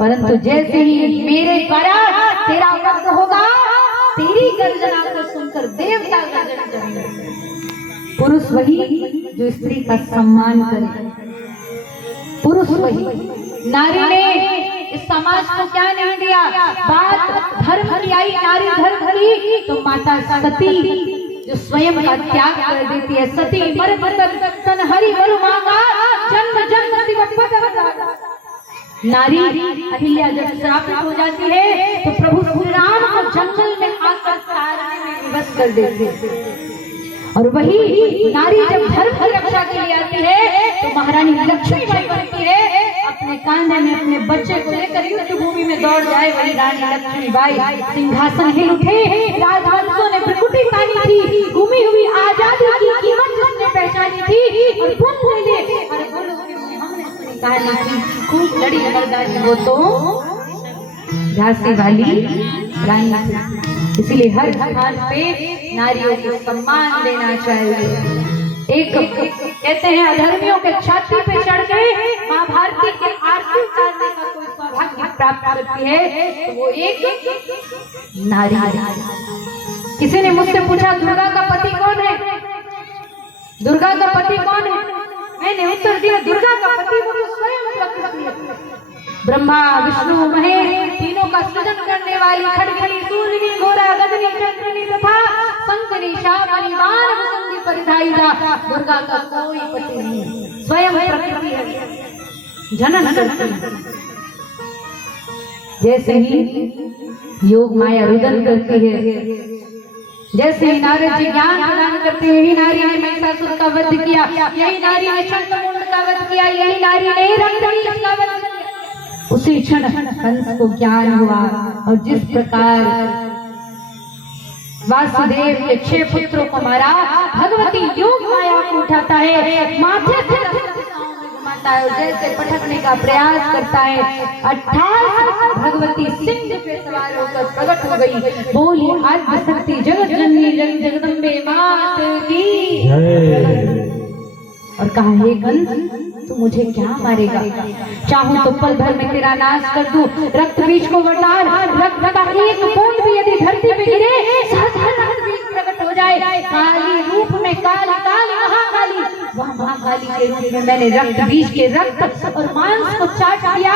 परंतु जैसे ही मेरे द्वारा तेरा वध होगा, तेरी गर्जना को सुनकर देवता गर्जन करेंगे। पुरुष वही जो स्त्री का सम्मान करे, पुरुष वही। नारी ने इस समाज को क्या नहीं दिया, बात धर्म की आई, नारी धर्म की तो माता सती जो स्वयं का त्याग कर देती है। सती मर तन हरि वर मांगा, जन्म जन्म शिव पद। नारी अहिल्या जब श्रापित हो जाती है तो प्रभु श्री राम को जंगल में आकर तारने में विवश कर देते हैं। और वही नारी जब धर्म की रक्षा के लिए आती है तो महारानी लक्ष्मीबाई बनती है, अपने कांधे में अपने बच्चे को लेकर युद्ध भूमि में दौड़ जाए वही रानी लक्ष्मीबाई। सिंहासन हिल उठे, राजवंशों ने भ्रकुटी तानी थी, गुमी हुई आजादी की कीमत जिसने पहचानी थी, और पुण्य ले और बोलो हमने सुनी कहानी की, खूब लड़ी मर्दानी वो तो झांसी वाली रानी। इसीलिए हर स्थान पे नारियों को सम्मान देना चाहिए। एक कहते हैं अधर्मियों के छाती पे चढ़ गए माँ भारती के आरती उतारने का कोई सौभाग्य प्राप्त करती है तो वो एक नारी। किसी ने मुझसे पूछा दुर्गा का पति कौन है, दुर्गा का पति कौन है? मैंने उत्तर दिया दुर्गा का पति वो तो स्वयं प्रकृति है। ब्रह्मा विष्णु महेश तीनों का सृजन करने वाली खड्गनी सूर्यनी घोड़ा गगनी चंद्रनी तथा शंकरी शामनी मान वसंती परिधायिका दुर्गा का कोई पति नहीं, स्वयं प्रकृति है, जनन करती है। जैसे ही योग माया रुदन करती है, जैसे ही नारद जी ज्ञान प्रदान करते हैं, यही नारी ने महिषासुर का वध किया, यही नारी ने शंखमुंड का वध किया, यही नारी ने रंगधनुष का वध किया। उसी क्षण कंस को ज्ञान हुआ और जिस प्रकार वासुदेव के 6 पुत्रों को मारा, भगवती योग माया को उठाता है, माथे से घुमाता है और जैसे पटकने का प्रयास करता है 28 भगवती सिंह पे सवार होकर प्रकट हो गई। बोली आद्य शक्ति जगत जननी जगदम्बे मात की। और कहा हे कंस तू मुझे क्या मारेगा, चाहूं तो पल भर में तेरा नाश कर दूं। रक्त बीज को वटार, रक्त का एक बूंद भी यदि धरती पे गिरे रक्त बीज प्रकट हो जाए। काली रूप में काली काली महाकाली, वह महाकाली के रूप में मैंने रक्त बीज के रक्त और मांस को चाट दिया,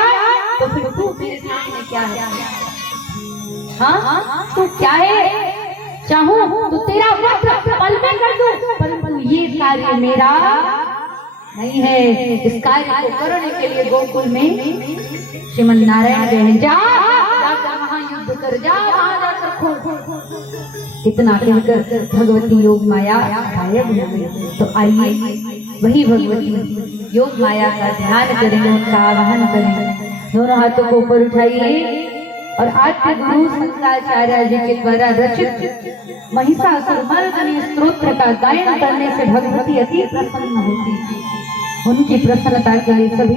तो फिर तू मेरे सामने क्या है? हाँ तू क्या है? चाहूं तो तेरा वध पल में कर दूं, परंतु ये कार्य मेरा नहीं है। इस कार्य को करने के लिए गोकुल में श्रीमन नारायण गए हैं, जा वहां युद्ध कर, जा वहां जाकर खो। इतना कहकर भगवती योग माया गायब हो गई। तो आइए वही भगवती योग माया का ध्यान करें, उनका आवाहन करें। दोनों हाथों को ऊपर उठाइए और आद्य गुरु शंकराचार्य जी के द्वारा रचित महिषासुर मर्दनी स्तोत्र का गायन करने से भगवती अति प्रसन्न होती है। उनकी प्रसन्नता के लिए सभी